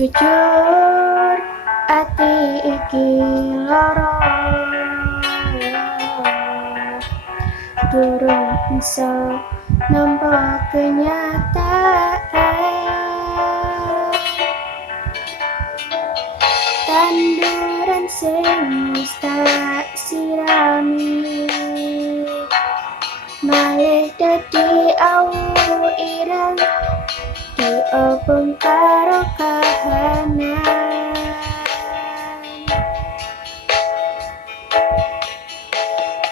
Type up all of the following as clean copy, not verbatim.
Jujur ati iki lara, durung bisa nampa kenyataan. Tanduran sing wis tak sirami malih dadi awu ireng diobong karo kahanan.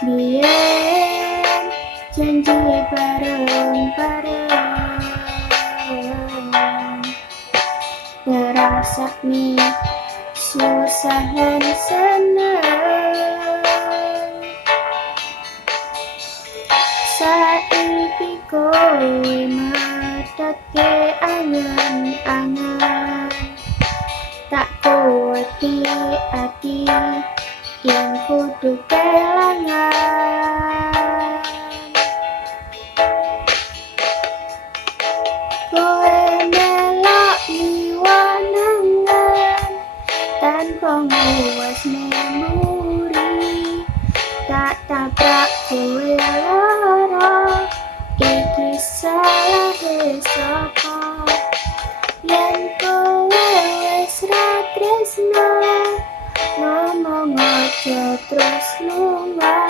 Biyen janji bareng-bareng ngerasakni susahan seneng. Saiki kowe medhotke angen-angen, tak kuwati ati yang kudu kelangan. Kowe melok iwanangan tanpa nguwas memori, tak tabrak kowe lara, iki salahe sapa? Yen kowe wis ra tresno, ngomong aja terus lunga.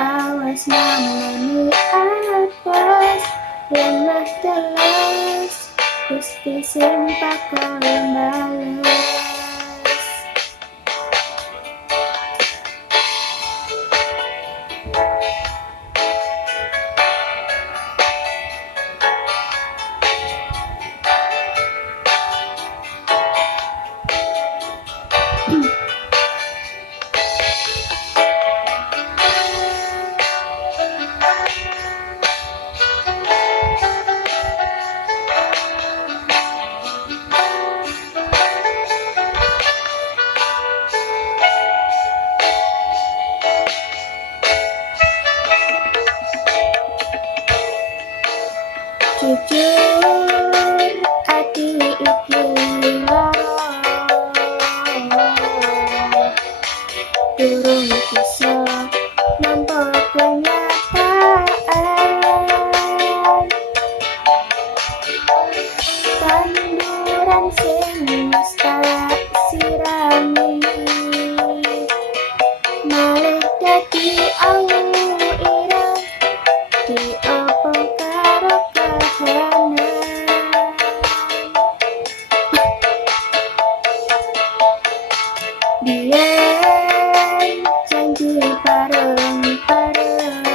Awas namani apes, lemah teles, Gusti sing bakal bales. Jujur ati iki lara, durung bisa nampa kenyataan. Tanduran sing wis tak sirami malih dadi awu ireng diobong karo kahanan. Biyen janji bareng-bareng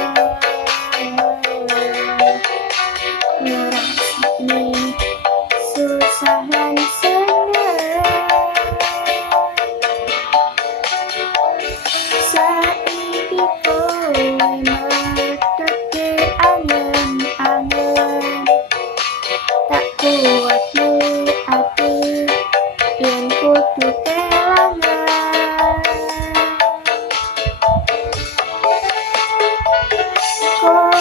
ngerasakni susahan seneng. Saiki kowe medhotke angen-angen, tak kuwatne ati yen kudu kelangan. Kowe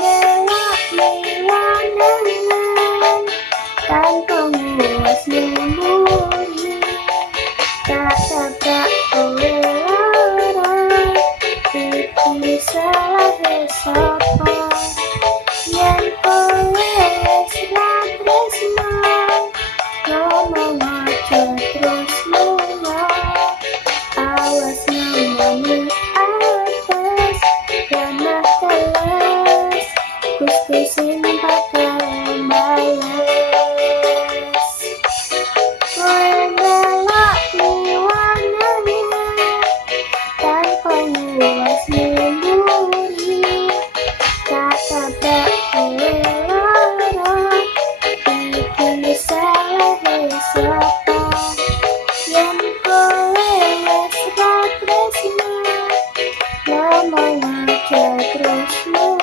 melok iwanangan tanpa nguwas memori, tak tabrak kowe lara, iki salahe sapa? Yen kowe wis ra tresno, ngomong aja terus lunga. Awas namani apes, lemah teles, Gusti sing bakal bales. Kowe melok iwanangan tanpa nguwas memori, tak tabrak kowe lara, iki salahe sapa? Yen kowe wis ra tresno, ngomong aja terus lunga.